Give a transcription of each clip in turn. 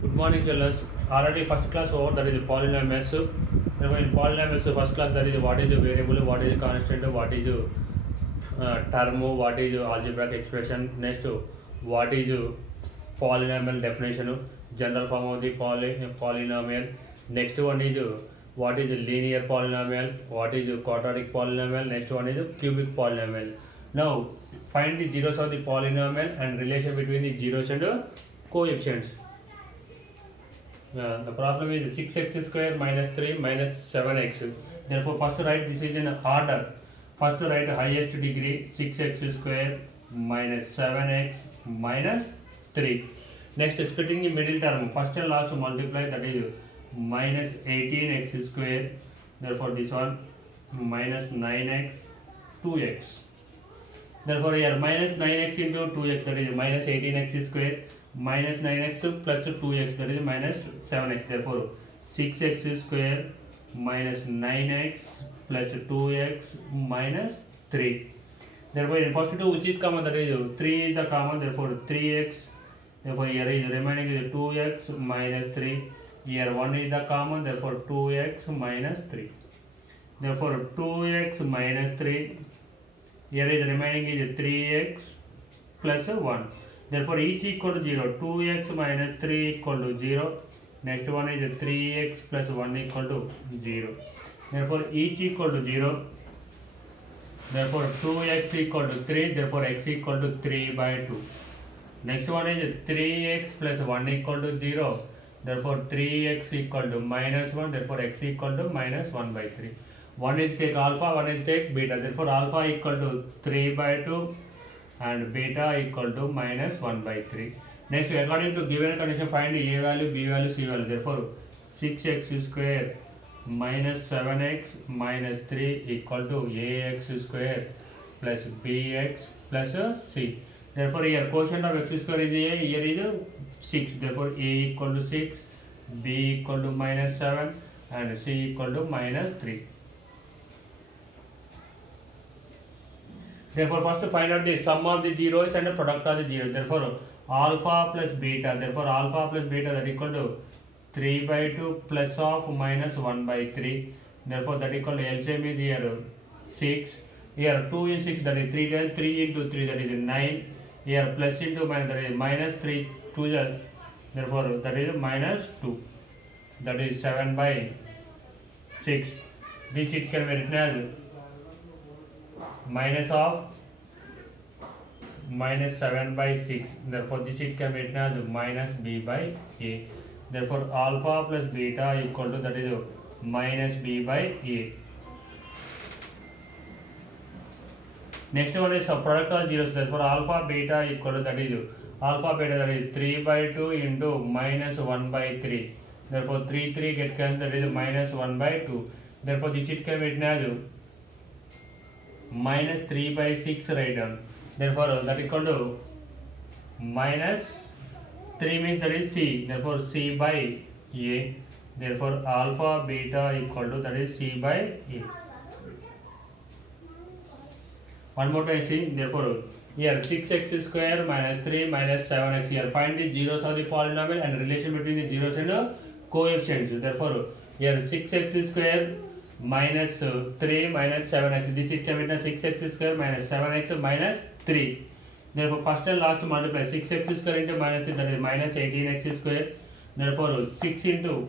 Good morning, children. Already first class over, that is polynomials. Therefore, in polynomials, first class, that is what is a variable, what is a constant, what is a term, what is algebraic expression. Next, what is polynomial definition, general form of the polynomial. Next one is what is a linear polynomial, what is a quadratic polynomial. Next one is a cubic polynomial. Now, find the zeros of the polynomial and relation between the zeros and coefficients. The problem is 6x square minus 3 minus 7x. Therefore, first write this is in order. First write highest degree 6x square minus 7x minus 3. Next, splitting the middle term. First and last multiply, that is minus 18x square. Therefore, this one minus 9x 2x. Therefore, here minus 9x into 2x, that is minus 18x square, minus 9x plus 2x, that is minus 7x. Therefore, 6x square minus 9x plus 2x minus 3. Therefore, in first two, which is common, that is 3 is the common, therefore 3x. Therefore, here is remaining is 2x minus 3. Here 1 is the common, therefore 2x minus 3. Therefore, 2x minus 3. Here is remaining is 3x plus 1. Therefore, each equal to 0. 2x minus 3 equal to 0. Next one is 3x plus 1 equal to 0. Therefore, each equal to 0. Therefore, 2x equal to 3. Therefore, x equal to 3 by 2. Next one is 3x plus 1 equal to 0. Therefore, 3x equal to minus 1. Therefore, x equal to minus 1 by 3. One is take alpha, one is take beta. Therefore, alpha equal to 3 by 2 and beta equal to minus 1 by 3. Next, according to given condition, find A value, B value, C value. Therefore, 6x square minus 7x minus 3 equal to ax square plus bx plus c. Therefore, here quotient of x square is a, here is 6. Therefore, a equal to 6, b equal to minus 7 and c equal to minus 3. Therefore, first find out the sum of the zeros and the product of the zeros. Therefore, alpha plus beta. Therefore, alpha plus beta, that equal to 3 by 2 plus of minus 1 by 3. Therefore, that equal to LCM is here 6. Here 2 in 6, that is 3 times 3 into 3, that is 9. Here plus into minus, that is minus 3 2. Therefore, that is minus 2. That is 7 by 6. This it can be written as minus of minus 7 by 6. Therefore, this it can be written as minus b by a. Therefore, alpha plus beta equal to, that is minus b by a. Next one is product of zeros. Therefore, alpha beta equal to, that is alpha beta, that is 3 by 2 into minus 1 by 3. Therefore, 3 get cancelled, that is minus 1 by 2. Therefore, this it can be written as minus 3 by 6 right down. Therefore, that equal to minus 3 means that is c. Therefore, c by a. Therefore, alpha beta equal to, that is c by a. One more time see. Therefore, here 6x square minus 3 minus 7x. Here find the zeros of the polynomial and relation between the zeros and the coefficients. Therefore, here 6x square minus 3 minus 7x. This is can be 6x square minus 7x minus 3. Therefore, first and last multiply 6x square into minus 3, that is minus 18x square. Therefore, 6 into,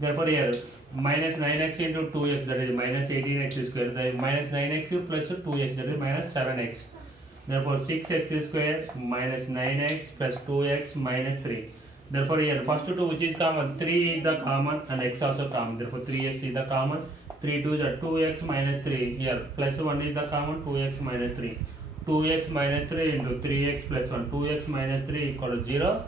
therefore here minus 9x into 2x, that is minus 18x square. That is minus 9x plus 2x, that is minus 7x. Therefore, 6x square minus 9x plus 2x minus 3. Therefore, here first two which is common, 3 is the common and x also common. Therefore, 3x is the common. 3 2 is 2x minus 3. Here plus 1 is the common, 2x minus 3. 2x minus 3 into 3x plus 1. 2x minus 3 equal to 0.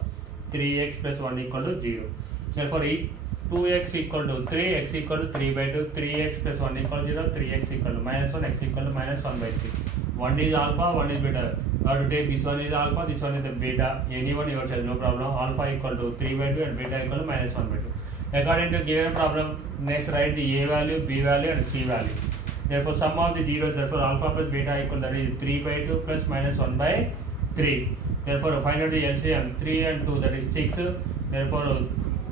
3x plus 1 equal to 0. Therefore, 2x equal to 3, x equal to 3 by 2. 3x plus 1 equal to 0. 3x equal to minus 1, x equal to minus 1 by 3. One is alpha, one is beta. You have to take this one is alpha, this one is the beta. Anyone you have no problem. Alpha equal to 3 by 2 and beta equal to minus 1 by 2. According to given problem, next write the a value, b value and c value. Therefore, sum of the zeros, therefore alpha plus beta equal, that is 3 by 2 plus minus 1 by 3. Therefore, find out the LCM. 3 and 2, that is 6. therefore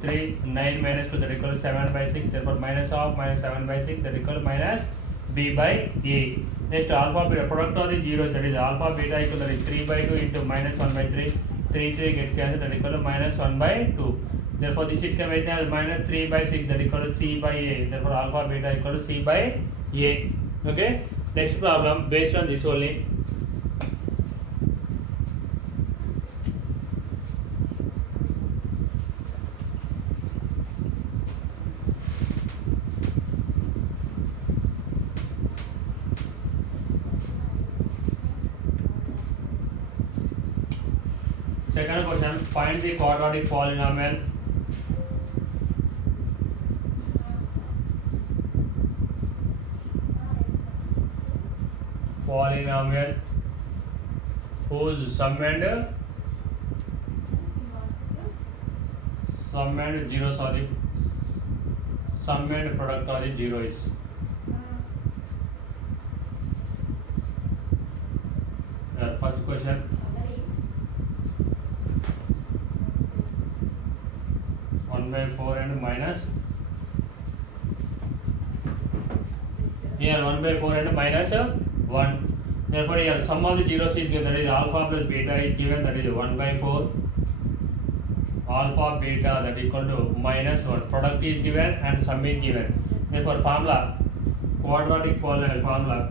3 9 minus 2 that equal to 7 by 6, therefore minus of minus 7 by 6 that equal to minus b by a. Next alpha beta product of the zeros, that is alpha beta equal to 3 by 2 into minus 1 by 3, 3 get cancelled, that equal to minus 1 by 2. Therefore this it can be as minus 3 by 6 that equal to c by a, therefore alpha beta equal to c by a. Okay, next problem based on this only. Second question, find the quadratic polynomial. Polynomial whose sum and zeros are the sum and product are the zero is. First question. By 4 and minus here 1 by 4 and minus 1. Therefore here sum of the zeros is given, that is alpha plus beta is given, that is 1 by 4 alpha beta that equal to minus 1. Product is given and sum is given. Therefore formula quadratic polynomial, formula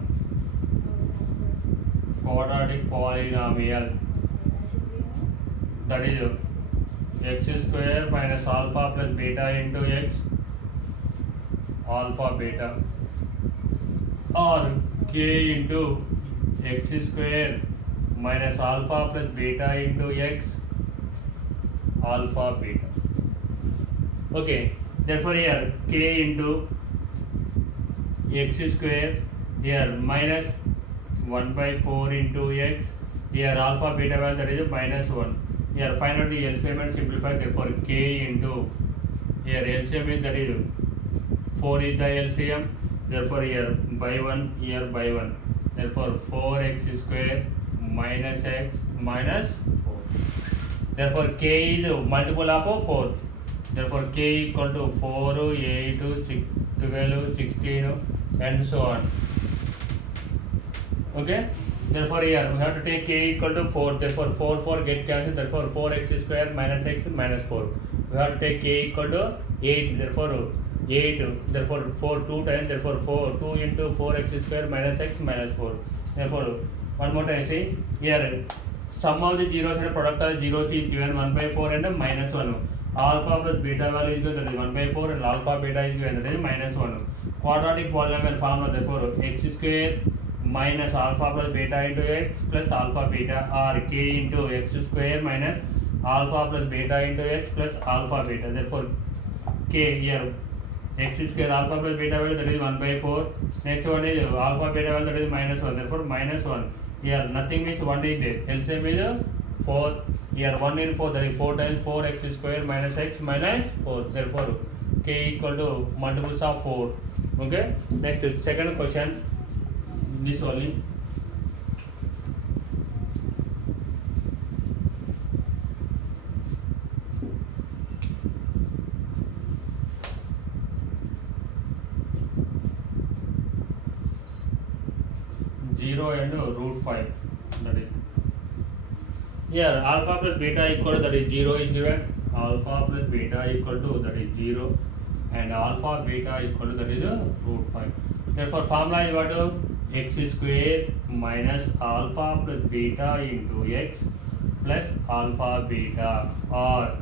quadratic polynomial, that is x square minus alpha plus beta into x alpha beta, or k into x square minus alpha plus beta into x alpha beta. Okay, therefore here k into x square, here minus 1 by 4 into x, here alpha beta value, that is minus 1. Here find out the LCM and simplify, therefore k into here LCM is, that is 4 is the LCM, therefore here by 1, here by 1, therefore 4x square minus x minus 4. Therefore k is multiple of 4, therefore k equal to 4, 8, 6, 12, 16 and so on. Okay, therefore here we have to take k equal to 4, therefore 4 get cancelled, therefore 4x square minus x minus 4. We have to take k equal to 8, therefore 8, therefore 4 2 times, therefore 2 into 4x square minus x minus 4. Therefore one more time see, here sum of the zeros and product of the zeros is given 1 by 4 and minus 1. Alpha plus beta value is given, that is 1 by 4, and alpha beta is given, that is minus 1. Quadratic polynomial formula, therefore x square minus alpha plus beta into x plus alpha beta, or k into x square minus alpha plus beta into x plus alpha beta. Therefore k here x square alpha plus beta value, that is 1 by 4. Next one is alpha beta value, that is minus 1. Therefore minus 1. Here nothing means 1 is there. LCM is 4. Here 1 in 4, that is 4 times 4x square minus x minus 4. Therefore k equal to multiples of 4. Okay. Next is second question. This only. Zero and root 5. That is here alpha plus beta equal to, that is 0 is given. Alpha plus beta equal to, that is 0, and alpha beta equal to, that is root 5. Therefore formula is what? X square minus alpha plus beta into x plus alpha beta, or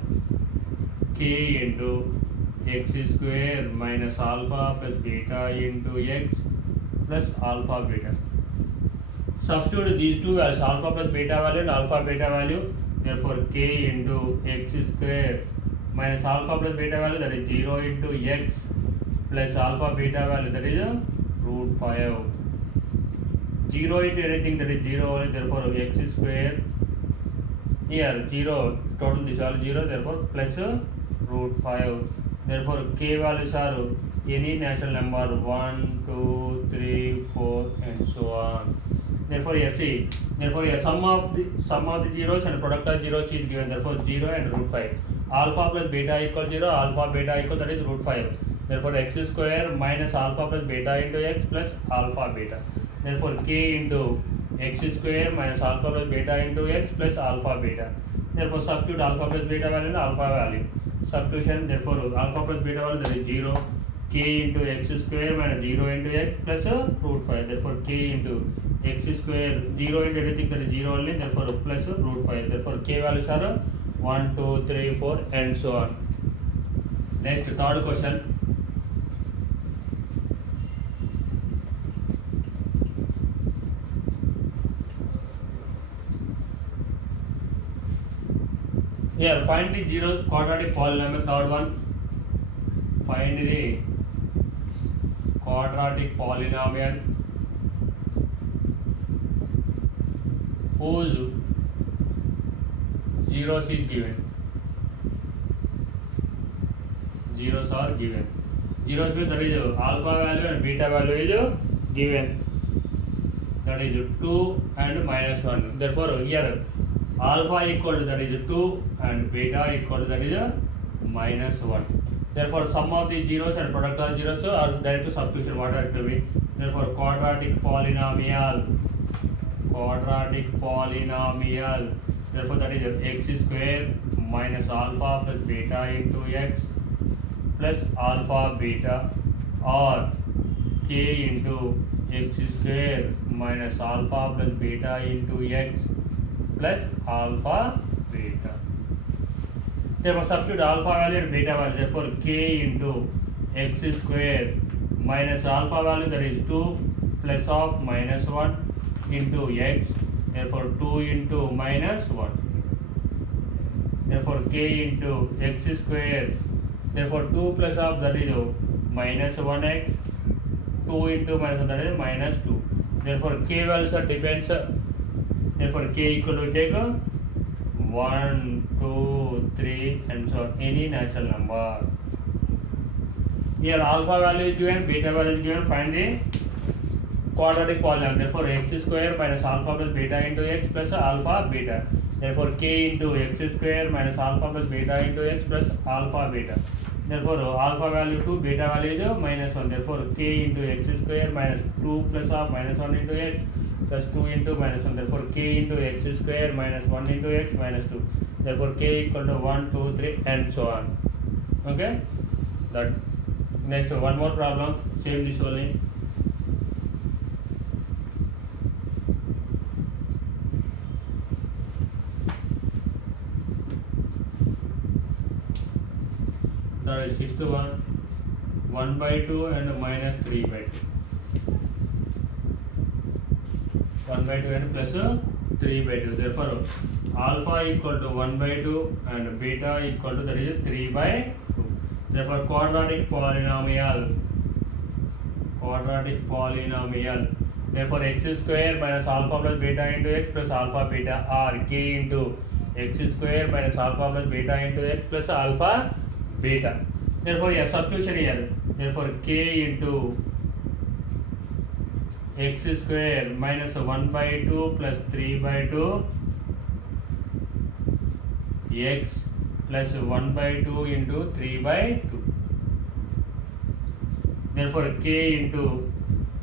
k into x square minus alpha plus beta into x plus alpha beta. Substitute these two values, alpha plus beta value and alpha beta value. Therefore k into x square minus alpha plus beta value, that is 0 into x plus alpha beta value, that is root 5. 0 into anything, that is 0 only, therefore x square, here 0, total this all 0, therefore plus root 5. Therefore k values are any natural number 1, 2, 3, 4 and so on. Therefore here see, therefore here sum of the zeros and product of zeros is given, therefore 0 and root 5. alpha plus beta equal 0, alpha beta equal, that is root 5. Therefore x square minus alpha plus beta into x plus alpha beta. Therefore k into x square minus alpha plus beta into x plus alpha beta. Therefore substitute alpha plus beta value and alpha value. Substitution, therefore alpha plus beta value, that is 0, k into x square minus 0 into x plus root 5. Therefore k into x square, 0 into anything, that is 0 only, therefore plus root 5. Therefore k values are 1, 2, 3, 4 and so on. Next, third question. Here, find the zero quadratic polynomial. Third one, find the quadratic polynomial whose zeros is given. Zeros are given. Zeros means that is alpha value and beta value is given. That is 2 and minus 1. Therefore, here alpha equal to, that is 2 and beta equal to, that is minus 1. Therefor sum of the zeros and product of zeros are direct substitution. What are it to be? Therefore quadratic polynomial. Therefore that is x square minus alpha plus beta into x plus alpha beta, or k into x square minus alpha plus beta into x plus alpha beta. Therefore substitute alpha value and beta value. Therefore k into x square minus alpha value, that is 2 plus of minus 1 into x. Therefore 2 into minus 1. Therefore k into x square. Therefore 2 plus of, that is minus 1x. 2 into minus 1, that is minus 2. Therefore k values are depends. Therefore k equal to, take 1, 2, 3 and so on, any natural number. Here alpha value is given, beta value is given. Find the quadratic polynomial. Therefore x square minus alpha plus beta into x plus alpha beta. Therefore k into x square minus alpha plus beta into x plus alpha beta. Therefore alpha value 2, beta value is minus 1. Therefore k into x square minus 2 plus of minus 1 into x plus 2 into minus 1. Therefore k into x square minus 1 into x minus 2. Therefore k equal to 1, 2, 3 and so on. Okay. That. Next, one more problem. Same this only. That is sixth one. 1 by 2 and minus 3 by 2. 1 by 2 and plus 3 by 2. Therefore alpha equal to 1 by 2 and beta equal to, that is 3 by 2. Therefore quadratic polynomial. Therefore x square minus alpha plus beta into x plus alpha beta, or k into x square minus alpha plus beta into x plus alpha beta. Therefore a substitution here. Therefore k into x square minus 1 by 2 plus 3 by 2 x plus 1 by 2 into 3 by 2. Therefore k into,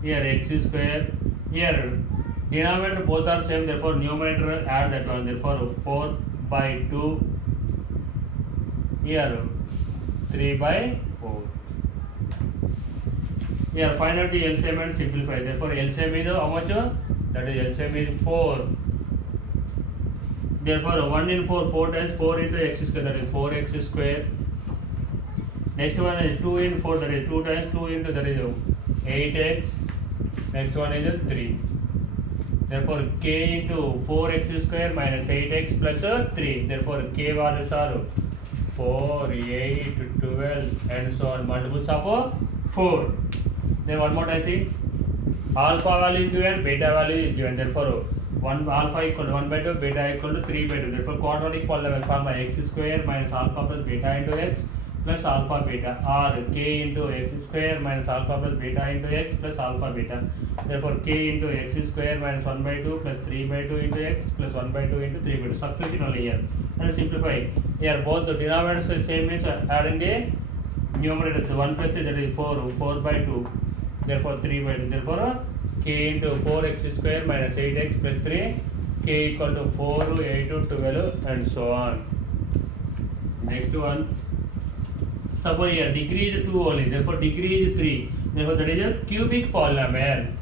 here x square, here denominator both are same, therefore numerator add that one. Therefore 4 by 2, here 3 by 4. Here find out the LCM and simplify. Therefore LCM is how much? That is LCM is 4. Therefore 1 in 4, 4 times 4 into x square, that is 4x square. Next one is 2 in 4, that is 2 times 2 into, that is 8x. Next one is 3. Therefore k into 4x square minus 8x plus 3. Therefore k values are 4, 8, 12 and so on, multiples of 4. Then one more time see. Alpha value is given, beta value is given. Therefore 1 alpha equal to 1 by 2, beta equal to 3 by 2. Therefore quadratic polynomial form by x square minus alpha plus beta into x plus alpha beta, or k into x square minus alpha plus beta into x plus alpha beta. Therefore k into x square minus 1 by 2 plus 3 by 2 into x plus 1 by 2 into 3 by 2. Substitution only here. And simplify. Here both the denominators are same, means adding the numerators. 1 plus 3, that is 4, 4 by 2. Therefore 3 by 2. Therefore k into 4x square minus 8x plus 3, k equal to 4, 8, 12 and so on. Next one. Suppose here degree is 2 only, therefore degree is 3. Therefore that is a cubic polynomial.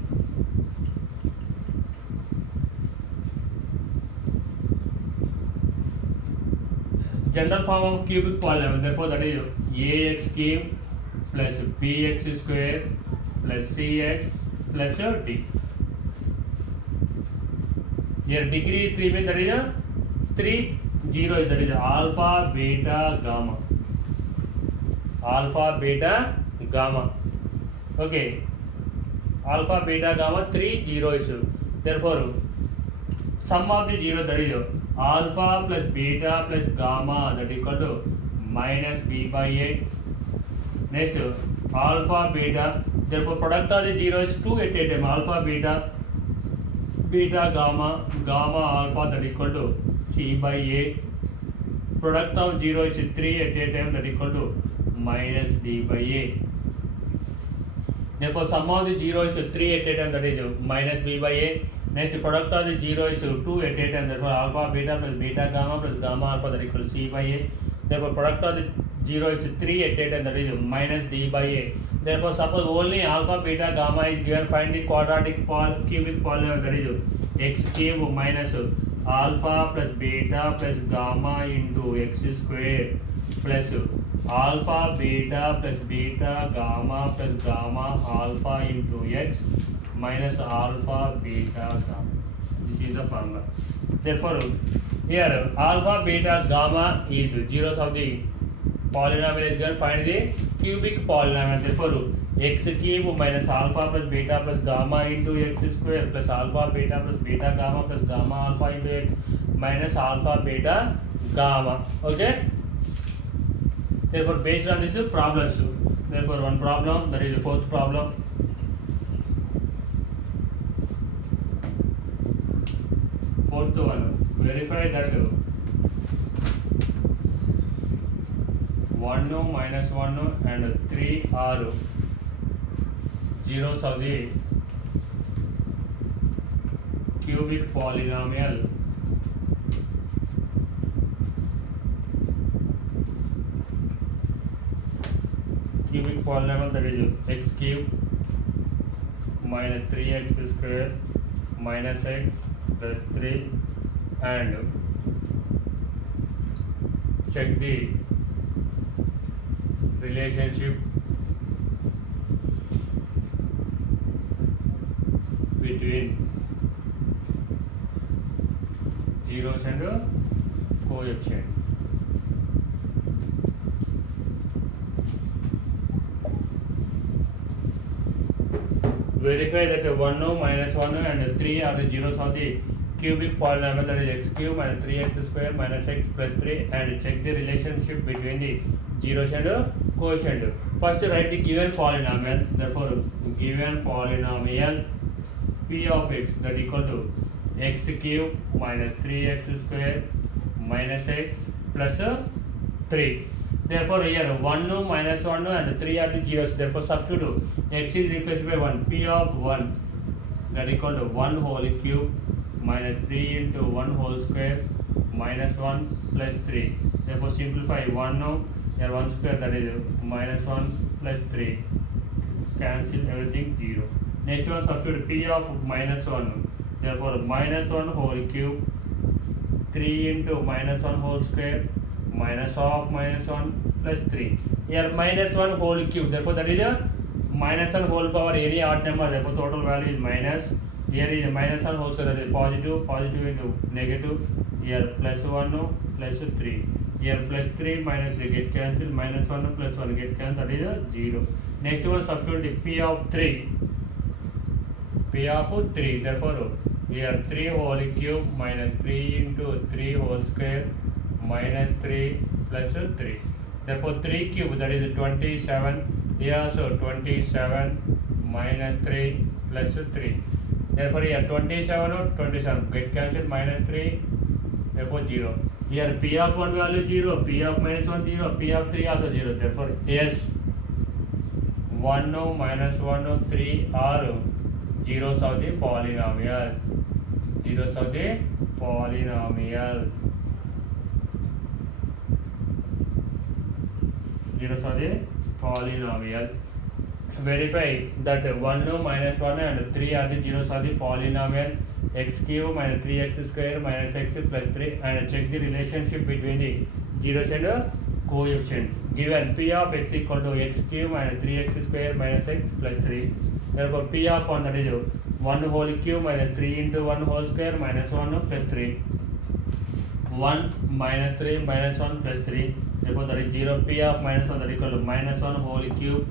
General form of cubic polynomial, therefore that is ax cube plus bx square plus cx plus d. Here degree 3 means that is a 3, 0, that is alpha, beta, gamma. Alpha, beta, gamma. Okay. Alpha, beta, gamma, 3, 0 is. Therefore, sum of the 0, that is alpha plus beta plus gamma, that is equal to minus b by 8. Next, alpha, beta. Therefore, product of the 0 is 2 at a time. Alpha, beta, beta, gamma, gamma, alpha, that is equal to c by 8. Product of 0 is 3 at a time, that is equal to minus d by 8. Therefore, sum of the 0 is 3 at a time, that is minus b by 8. Next, product of the 0 is 2 at a time, therefore alpha, beta plus beta, gamma, alpha, that is equal to c by 8. Therefore, product of the 0 is 3 at a time, that is minus d by 8. Therefore, suppose only alpha, beta, gamma is given, find the quadratic cubic polynomial, that is x cube minus alpha plus beta plus gamma into x square plus alpha, beta plus beta, gamma plus gamma, alpha into x minus alpha, beta, gamma. This is the formula. Therefore, here alpha, beta, gamma is zeros of the polynomial is given, find the cubic polynomial. Therefore, x cube minus alpha plus beta plus gamma into x square plus alpha, beta plus beta, gamma plus gamma, alpha into x minus alpha, beta, gamma. Okay. Therefore, based on this problems, therefore one problem, that is the fourth problem. Fourth one, verify that 1 minus 1 and 3 are zeros of the cubic polynomial. Cubic polynomial, that is x cube minus 3x square minus x plus 3, and check the relationship between zeros and coefficient. Verify that 1 minus 1 and 3 are the zeros of the cubic polynomial, that is x cube minus 3x square minus x plus 3, and check the relationship between the zeros and coefficient. First write the given polynomial. Therefore, given polynomial p of x, that equal to x cube minus 3x square minus x plus 3. Therefore, here 1 minus 1 and 3 are the zeros. Therefore, substitute x is replaced by 1. P of 1, that equal to 1 whole cube minus 3 into 1 whole square minus 1 plus 3. Therefore, simplify 1 here 1 square, that is minus 1 plus 3. Cancel everything 0. Next one, substitute p of minus 1. Therefore, minus 1 whole cube 3 into minus 1 whole square minus of minus 1 plus 3. Here minus 1 whole cube, therefore that is a minus 1 whole power any odd number, therefore total value is minus. Here is minus 1 whole square, that is positive, positive into negative. Here plus 1 plus 3. Here plus 3 minus 3 get cancelled, minus 1 plus 1 get cancelled, that is a 0. Next one, substitute the p of 3. P of 3, therefore here 3 whole cube minus 3 into 3 whole square minus 3 plus 3. Therefore 3 cube, that is 27. Here also 27 minus 3 plus 3. Therefore here 27 or 27 get cancelled, minus 3, therefore 0. Here P of 1 value 0, P of minus 1 0, P of 3 also 0. Therefore yes, 1 minus 1 3 are zeros of the polynomial. Zeros of the polynomial. Zeros of the polynomial. Verify that 1 minus 1 and 3 are the zeros of the polynomial x cube minus 3x square minus x plus 3, and check the relationship between the zeros and coefficients. Given P of x equal to x cube minus 3x square minus x plus 3. Therefore P of 1, that is 1 whole cube minus 3 into 1 whole square minus 1 plus 3. 1 minus 3 minus 1 plus 3. Therefore that is 0. P of minus 1, that is equal to minus 1 whole cube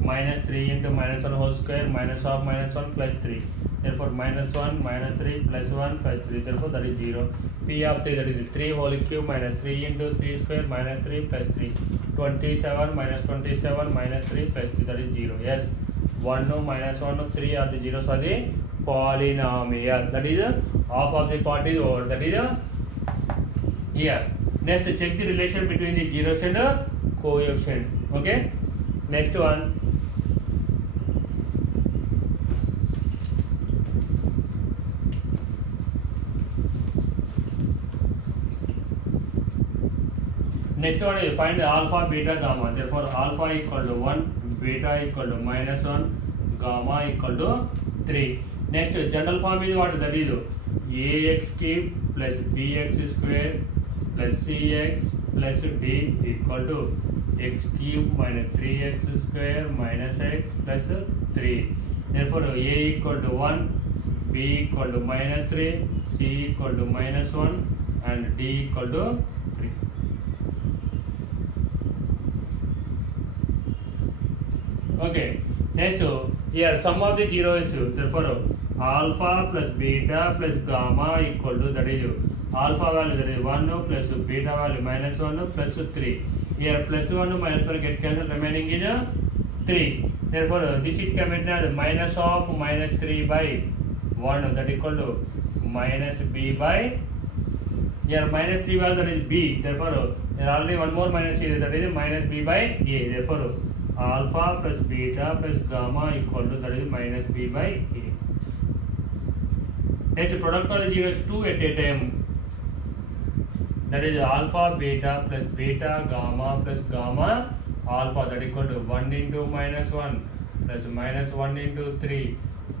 minus 3 into minus 1 whole square minus of minus 1 plus 3. Therefore minus 1 minus 3 plus 1 plus 3. Therefore that is 0. P of 3, that is 3 whole cube minus 3 into 3 square minus 3 plus 3. 27 minus 27 minus 3 plus 3, that is 0. Yes, 1 minus 1 3 are the zeros of the polynomial. That is half of the part is over. That is here. Next, check the relation between the zeros and the coefficient. Okay. Next one. Next one is find alpha, beta, gamma. Therefore alpha equal to 1, beta equal to minus 1, gamma equal to 3. Next general form is what? That is ax cube plus bx square plus cx plus d equal to x cube minus 3x square minus x plus 3. Therefore a equal to 1, b equal to minus 3, c equal to minus 1 and d equal to 3. Okay, next here sum of the zeros. Therefore alpha plus beta plus gamma equal to, that is alpha value, that is 1 plus beta value minus 1 plus 3. Here plus 1 minus 1 get cancelled, remaining is 3. Therefore this is coming as minus of minus 3 by 1, that equal to minus b by, here minus 3 value, that is b. Therefore there are only one more minus here, that is minus b by a. Therefore alpha plus beta plus gamma equal to, that is minus b by a. Next product of the zeros 2 at a time. That is alpha beta plus beta gamma plus gamma alpha, that equal to 1 into minus 1 plus minus 1 into 3.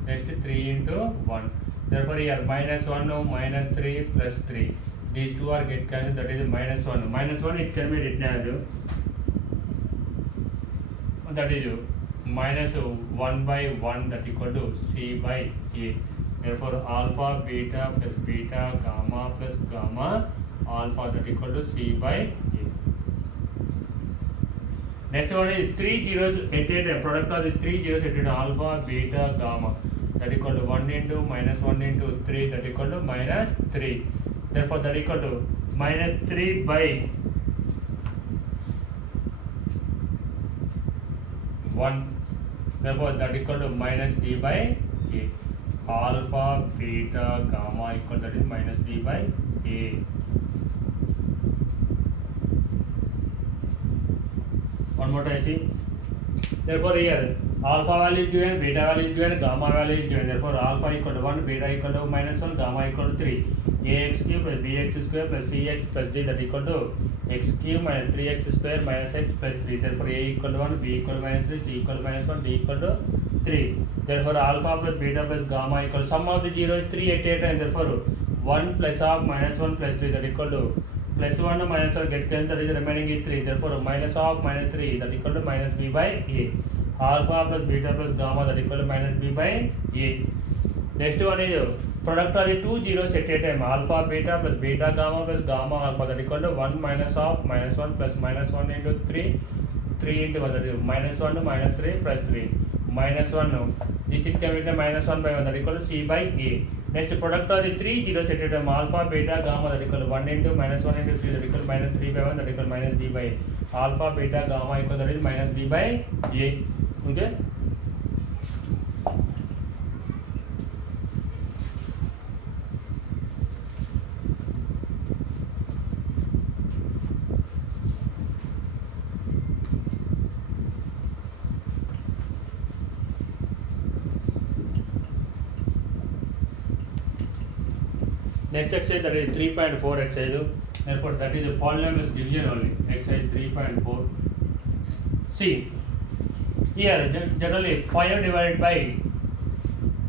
Next 3 into 1. Therefore here minus 1 minus 3 plus 3. These two are get cancelled, that is minus 1. Minus 1 it can be written as, that is minus 1 by 1, that equal to c by a. Therefore alpha beta plus beta gamma plus gamma alpha, that equal to c by a. Next one is 3 zeros at a time. Product of the 3 zeros at a time, alpha beta gamma, that equal to 1 into minus 1 into 3, that equal to minus 3. Therefore that equal to minus 3 by 1. Therefore that equal to minus d by a. Alpha beta gamma equal, that is minus d by a. One more time see. Therefore here alpha value is given, beta value is given, gamma value is given. Therefore alpha equal to 1, beta equal to minus 1, gamma equal to 3. Ax cube plus bx square plus cx plus d, that equal to x cube minus 3x square minus x plus 3. Therefore a equal to 1, b equal to minus 3, c equal to minus 1, d equal to 3. Therefore alpha plus beta plus gamma equal, sum of the zeros 3 at a time. Therefore 1 plus of minus 1 plus 3, that equal to plus 1 minus 1 get cancelled, that is remaining is 3. Therefore minus of minus 3, that equal to minus b by a. Alpha plus beta plus gamma, that equal to minus b by a. Next one is product of the 2 zeros at a time, alpha beta plus beta gamma plus gamma alpha, that equal to 1 minus of minus 1 plus minus 1 into 3, 3 into 1, that is minus 1 to minus 3 plus 3. Minus 1, this is coming to minus 1 by 1, that equal to c by a. Next product of the 3 zeros at a time, alpha beta gamma, that equal to 1 into minus 1 into 3, that equal to minus 3 by 1, that equal to minus d by a. alpha beta gamma equal that is minus b by a. Okay. Next exercise, that is 3.4 exercise. Therefore, that is the polynomial division only. Exercise 3.4. See, here generally 5 divided by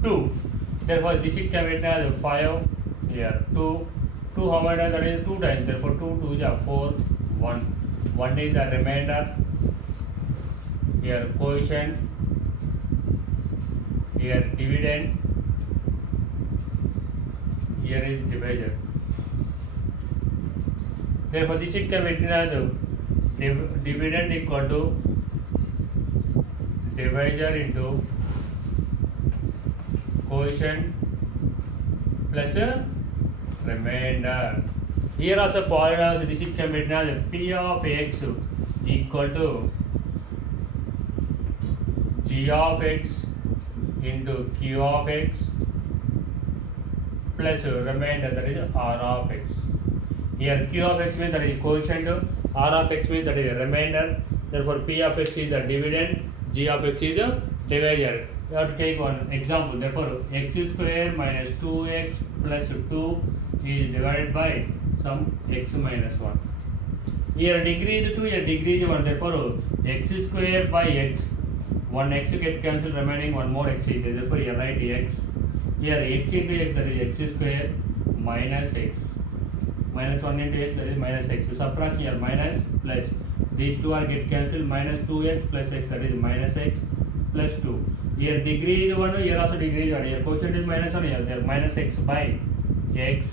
2. Therefore, this is can be written as 5 here. 2 how many times? That is 2 times. Therefore, 2 2 is 4, 1. 1 is the remainder. Here quotient. Here dividend. Here is divisor. Therefore, this is can be written as dividend equal to divisor into quotient plus remainder. Here also polynomial, this is can be written as p of x equal to g of x into q of x plus remainder, that is r of x. Here q of x means that is quotient, r of x means that is remainder. Therefore, p of x is the dividend, g of x is the divisor. You have to take one example. Therefore, x square minus 2x plus 2 is divided by some x minus 1. Here degree is 2, here degree is 1. Therefore, x square by x, one x get cancelled, remaining one more x is there. Therefore, you write x. Here x into x, that is x square minus x. Minus 1 into x, that is minus x. So subtract here minus plus. These two are get cancelled. Minus 2x plus x, that is minus x plus 2. Here degree is 1, here also degree is 1. Here quotient is minus 1, here there minus x by x,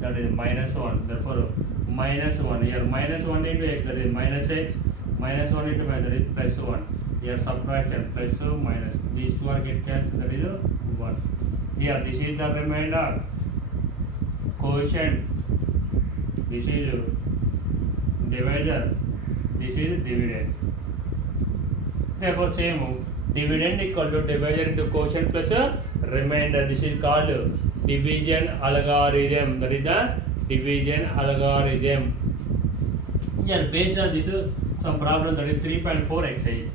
that is minus 1. Therefore, minus 1. Here minus 1 into x, that is minus x. Minus 1 into minus, that is plus 1. Here subtraction plus minus. These two are get cancelled, that is 1. Here this is the remainder, quotient, this is divisor, this is dividend. Therefore, same dividend equal to divisor into quotient plus remainder. This is called division algorithm. That is the division algorithm. Here based on this some problem, that is 3.4 exercise.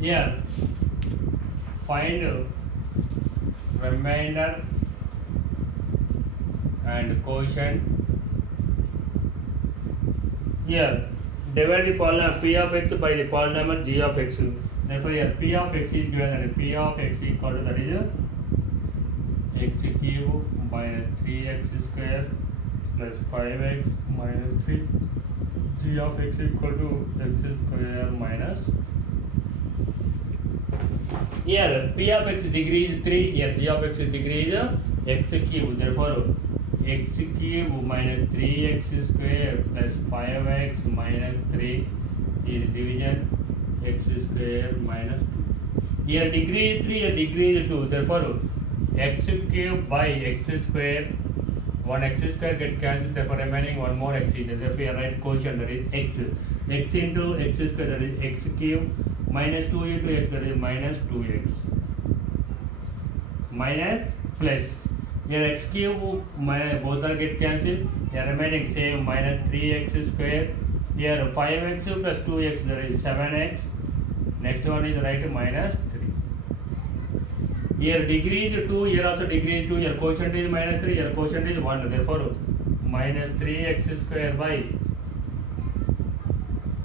Here find remainder and quotient. Here divide the polynomial p of x by the polynomial g of x. Therefore, here p of x is given as p of x equal to, that is x cube minus 3x square plus 5x minus 3. G of x equal to x square minus. Here p of x degree is 3, here g of x degree is x cube. Therefore, x cube minus 3x square plus 5x minus 3 is division x square minus 2. Here degree is 3, here degree is 2. Therefore, x cube by x square, one x square get cancelled. Therefore, remaining one more x is there. Therefore, you write quotient, that is x. X into x square, that is x cube, minus 2 into x, that is minus 2x. Minus plus. Here x cube minus, both are get cancelled. Here remaining same, minus 3x square. Here 5x plus 2x, that is 7x. Next one is right minus 3. Here degree is 2, here also degree is 2. Here quotient is minus 3, here quotient is 1. Therefore, minus 3x square by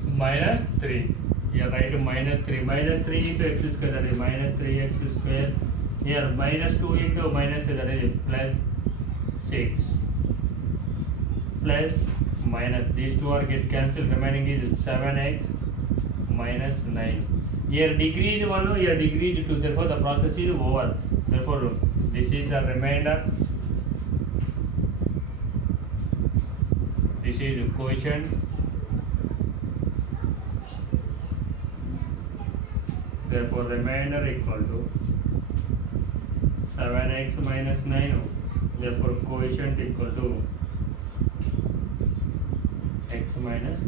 minus 3. Here write minus 3. Minus 3 into x square, that is minus 3x square. Here minus 2 into minus 3, that is plus 6. Plus minus, these two are get cancelled. Remaining is 7x minus 9. Here degree is 1, here degree is 2. Therefore, the process is over. Therefore, this is the remainder. This this is quotient. Therefore remainder equal to 7x minus 9. Therefore quotient equal to x minus.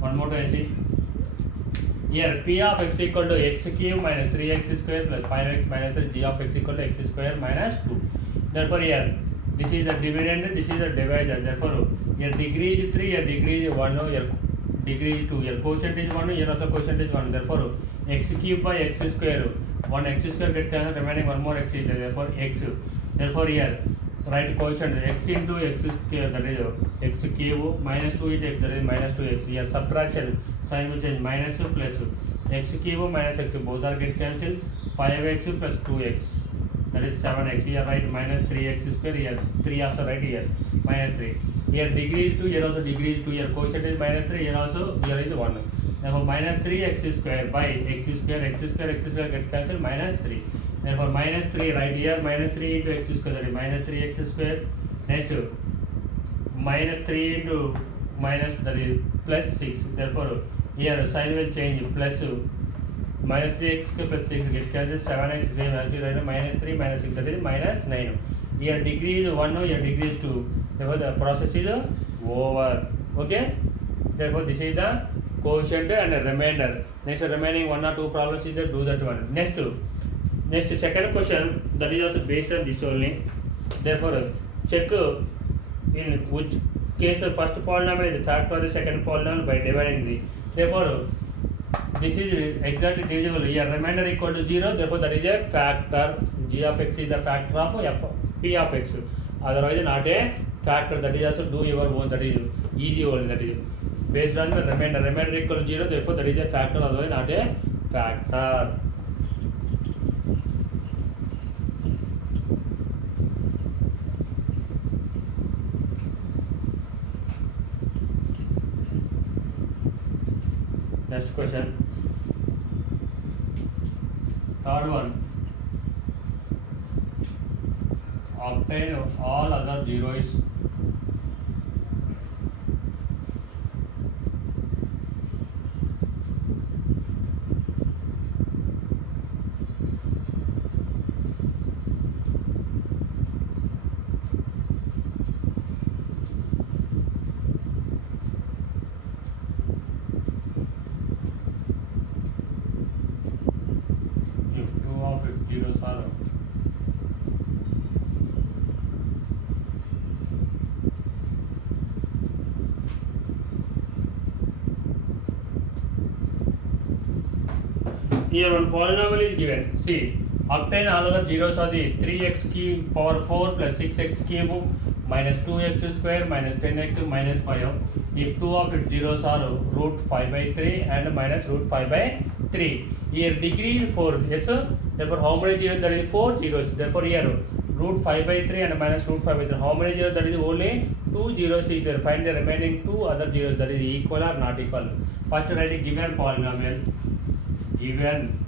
One more time see. Here p of x equal to x cube minus 3x square plus 5x minus 3, g of x equal to x square minus 2. Therefore here this is the dividend, this is the divisor. Therefore here degree is 3, here degree is 1, here degree is 2, here quotient is 1, here also quotient is 1. Therefore x cube by x square, 1 x square get cancelled, remaining one more x is there. Therefore x. Therefore here write quotient x into x square, that is x cube, minus 2 into x, that is minus 2x. Here subtraction sign will change, minus plus x cube minus x, both are get cancelled, 5x plus 2x, that is 7x. Here write minus 3x square, here 3 also write here minus 3. Here degree is 2, here also degree is 2, here quotient is minus 3, here also here is 1. Therefore minus 3x square by x square get cancelled, minus 3. Therefore minus 3 right here, minus 3 into x square, that is minus 3x square. Next minus 3 into minus, that is plus 6. Therefore here sign will change, plus minus 3x square plus 6 get cancelled, 7x same as you write minus 3 minus 6, that is minus 9. Here degree is 1, here degree is 2. Therefore the process is over. Okay. Therefore this is the quotient and the remainder. Next remaining 1 or 2 problems is there, do that one. Next second question, that is also based on this only. Therefore check in which case the first polynomial is factor of the second polynomial by dividing the. Therefore this is exactly divisible. Here remainder equal to 0. Therefore that is a factor. G of x is the factor of f p of x. Otherwise not a factor. That is also do your own. That is easy only. That is based on the remainder. Remainder equal to 0. Therefore that is a factor. Otherwise not a factor. Next question. Third one. Obtain all other zeros. If 2 of its zeros are here one polynomial is given. See, obtain all other zeros are the 3x cube power 4 plus 6x cube minus 2x square minus 10x minus 5. If 2 of its zeros are root 5 by 3 and minus root 5 by 3. Here degree is 4. Yes sir. Therefore how many zeros? There is 4 zeros. Therefore here root 5 by 3 and minus root 5 by 3. How many zeros? There is only 2 zeros is there. Find the remaining 2 other zeros, that is equal or not equal. First write a given polynomial. Given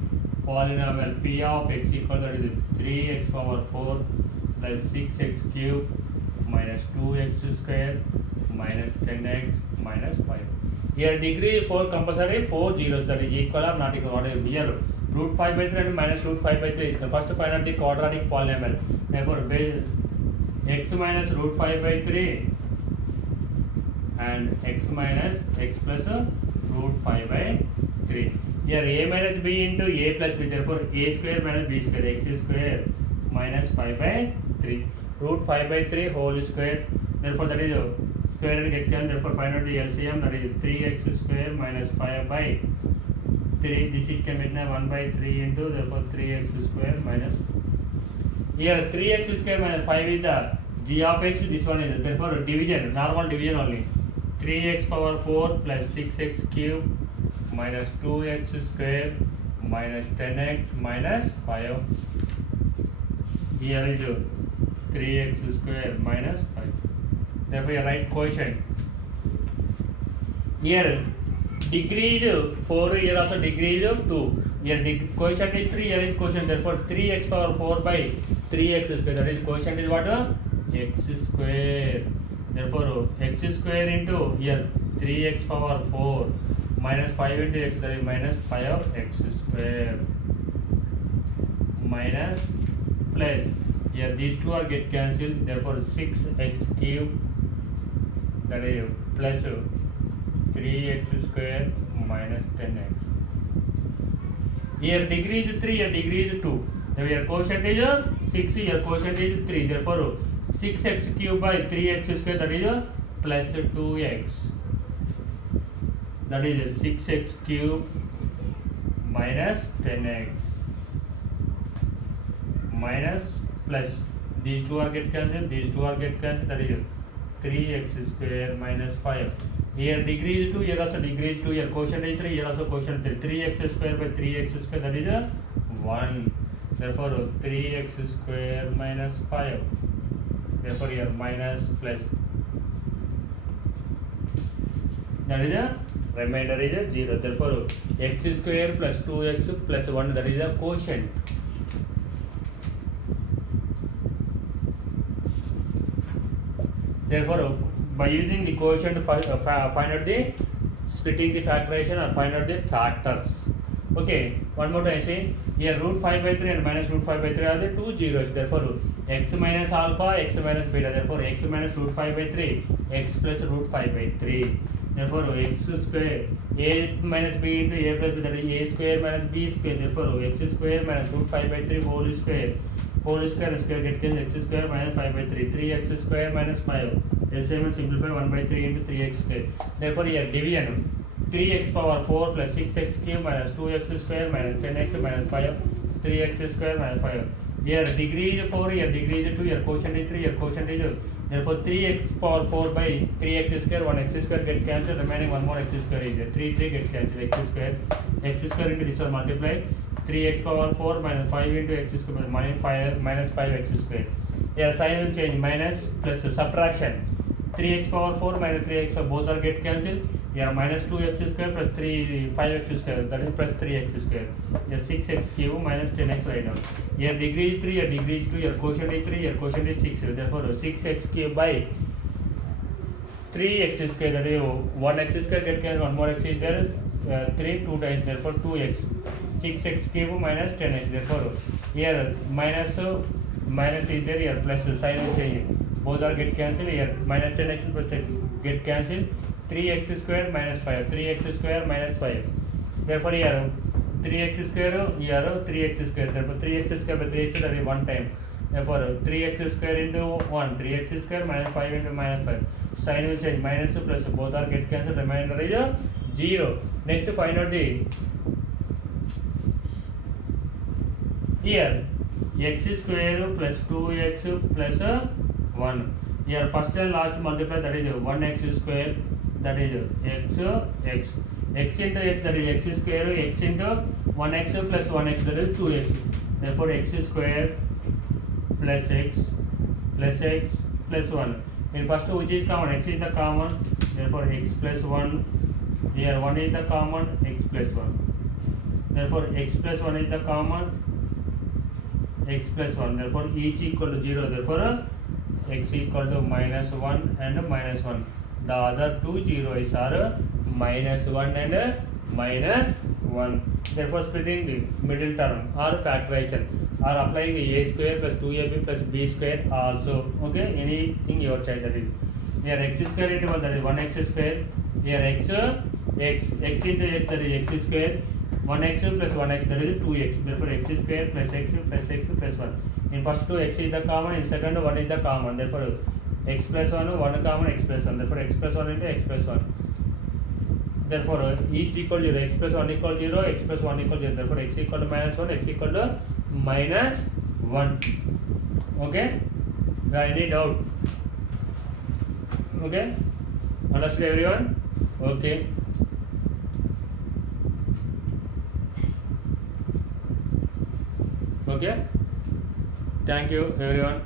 polynomial p of x equal, that is 3x power 4 plus 6x cube minus 2x square minus 10x minus 5. Here degree is 4 compulsory, 4 zeros, that is equal or not equal. What is here? Root 5 by 3 and minus root 5 by 3 is first to find out the quadratic polynomial. Therefore base x minus root 5 by 3 and x minus x plus root 5 by 3. Here a minus b into a plus b. Therefore a square minus b square, x square minus 5 by 3. Root 5 by 3 whole square. Therefore that is square and get cancelled. Therefore find out the LCM, that is 3x square minus 5 by 3. This it can be 1 by 3 into, therefore 3x square minus. Here 3x square minus 5 is the g of x. This one is therefore division, normal division only. 3x power 4 plus 6x cube minus 2x square minus 10x minus 5. Here is 3x square minus 5. Therefore you write quotient. Here degree is 4, here also degree is 2. Here quotient is 3, here is quotient. Therefore 3x power 4 by 3x square, that is quotient is what? X square. Therefore, x square into here 3x power 4 minus 5 into x, that is minus 5 of x square minus plus here these two are get cancelled. Therefore, 6x cube, that is plus 3x square minus 10x. Here degree is 3, here degree is 2. Now here quotient is 6, here quotient is 3. Therefore, 6x cube by 3x square, that is plus 2x. That is 6x cube minus 10x minus plus these two are get cancelled, these two are get cancelled, that is 3x square minus 5. Here degree is 2, here also degree is 2, here quotient is 3, here also quotient 3. 3x square by 3x square, that is 1. Therefore, 3x square minus 5. Therefore, here minus plus. That is a remainder is a 0. Therefore, x square plus 2x plus 1, that is a quotient. Therefore, by using the quotient, find out the splitting the factorization or find out the factors. Okay, one more time see here root 5 by 3 and minus root 5 by 3 are the two zeros. Therefore, x minus alpha, x minus beta. Therefore, x minus root 5 by 3, x plus root 5 by 3. Therefore, x square a minus b into a plus b, that is a square minus b square. Therefore, x square minus root 5 by 3 whole square and square get cancelled. X square minus 5 by 3, 3x square minus 5. LCM will simplify 1 by 3 into 3x square. Therefore, here division 3x power 4 plus 6x cube minus 2x square minus 10x minus 5, 3x square minus 5. Here degree is 4, here degree is 2, here quotient is 3, here quotient is 2. Therefore, 3x power 4 by 3x square, 1x square get cancelled, remaining one more x square is there. 3 get cancelled, x square into this one multiply. 3x power 4 minus 5 into x square minus 5x square. Here sign will change, minus plus subtraction. 3x power 4 minus 3x power, both are get cancelled. Here minus 2x square plus 5x square, that is plus 3x square. Here 6x cube minus 10x right now. Here degree is 3, here degree is 2, here quotient is 3, here quotient is 6. Therefore, 6x cube by 3x square, that is 1x square get cancelled, one more x is there, 3, 2 times, therefore 2x. 6x cube minus 10x. Therefore, here minus is there, here plus sign will change. Both are get cancelled. Here minus 10x plus 10 get cancelled. 3x square minus 5. 3x square minus 5. Therefore, here 3x square, here 3x square. Therefore, 3x square by 3x, that is 1 time. Therefore, 3x square into 1. 3x square minus 5 into minus 5. Sign will change. Minus plus both are get cancelled. Remainder is 0. Next, find out the here x square plus 2x plus 1. Here first and last multiply, that is 1x square, that is x into x, that is x square, x into 1x plus 1x, that is 2x. Therefore, x square plus x plus 1. In first which is common, x is the common, therefore x plus 1. Here 1 is the common, x plus 1. Therefore, x plus 1 is the common, x plus 1. Therefore, each equal to 0. Therefore, x equal to minus 1 and minus 1. The other two zeros are minus 1 and minus 1. Therefore, splitting the middle term or factorization or applying a square plus 2ab plus b square also. Okay, anything your choice, that is. Here x square into 1, that is 1x square. Here x into x, that is x square. 1x plus 1x, that is 2x. Therefore, x square plus x plus 1. In first two x is the common, in second 1 is the common. Therefore, x plus 1 common, x plus 1. Therefore, x plus 1 into x plus 1. Therefore, each equal to 0. X plus 1 equal 0, x plus 1 equal 0. Therefore, x equal to minus 1, x equal to minus 1. Okay? Any doubt? Okay? Understood everyone? Okay. Okay? Thank you everyone.